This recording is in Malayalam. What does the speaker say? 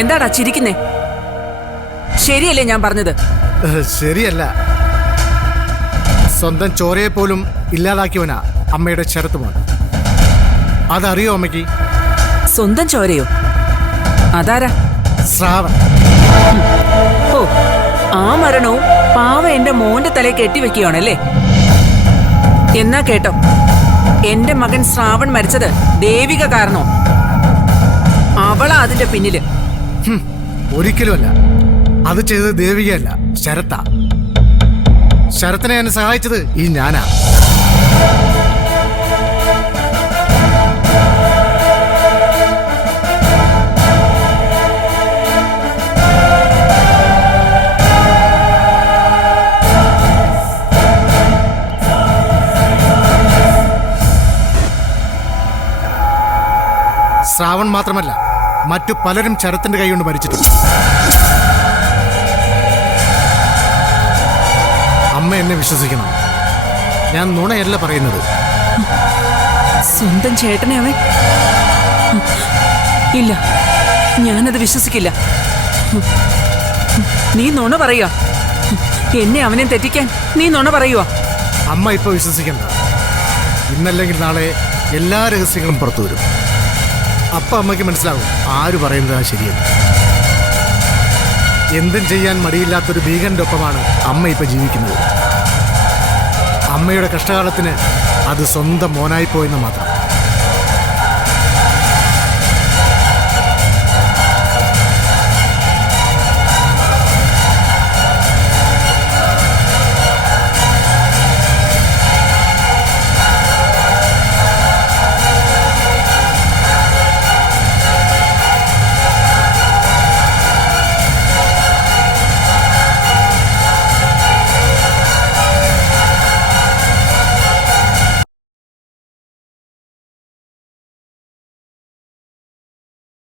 എന്താടാ ചിരിക്കുന്നേ? ശരിയല്ലേ ഞാൻ പറഞ്ഞത്? ശരിയല്ല. സ്വന്തം ചോരയെ പോലും ഇല്ലാതാക്കിയവനാ അമ്മയുടെ ശരത്തുമോൻ. അതറിയോ അമ്മയ്ക്ക്? സ്വന്തം ചോരയോ? അതാരാ? ശ്രാവൺ. ഓ, ആ മരണവും പാവ എന്റെ മോന്റെ തലയെ കെട്ടിവെക്കുകയാണല്ലേ? എന്നാ കേട്ടോ, എന്റെ മകൻ ശ്രാവൺ മരിച്ചത് ദേവിക കാരണോ? അവളാ അതിന്റെ പിന്നില്. ഒരിക്കലുമല്ല. അത് ചെയ്തത് ദേവികയല്ല, ശരത്താ. ശരത്തിനെ എന്നെ സഹായിച്ചത് ഈ ഞാനാ. ശ്രാവൺ മാത്രമല്ല, മറ്റു പലരും ശരത്തിന്റെ കൈകൊണ്ട് മരിച്ചിട്ടുണ്ട്. അമ്മ എന്നെ വിശ്വസിക്കണം. ഞാൻ നുണയല്ല പറയുന്നത്. സ്വന്തം ചേട്ടനെ അവൻ? ഇല്ല, ഞാനത് വിശ്വസിക്കില്ല. നീ നുണ പറയുക? എന്നെ അവനെ തെറ്റിക്കാൻ നീ നുണ പറയുക? അമ്മ ഇപ്പൊ വിശ്വസിക്കണ്ട. ഇന്നല്ലെങ്കിൽ നാളെ എല്ലാ രഹസ്യങ്ങളും പുറത്തു വരും. അപ്പൊ അമ്മയ്ക്ക് മനസ്സിലാവും ആര് പറയുന്നതാ ശരിയെന്ന്. എന്തും ചെയ്യാൻ മടിയില്ലാത്തൊരു ഭീകരന്റെ ഒപ്പമാണ് അമ്മ ഇപ്പൊ ജീവിക്കുന്നത്. അമ്മയുടെ കഷ്ടകാലത്തിന് അത് സ്വന്തം മോനായിപ്പോയെന്ന് മാത്രം.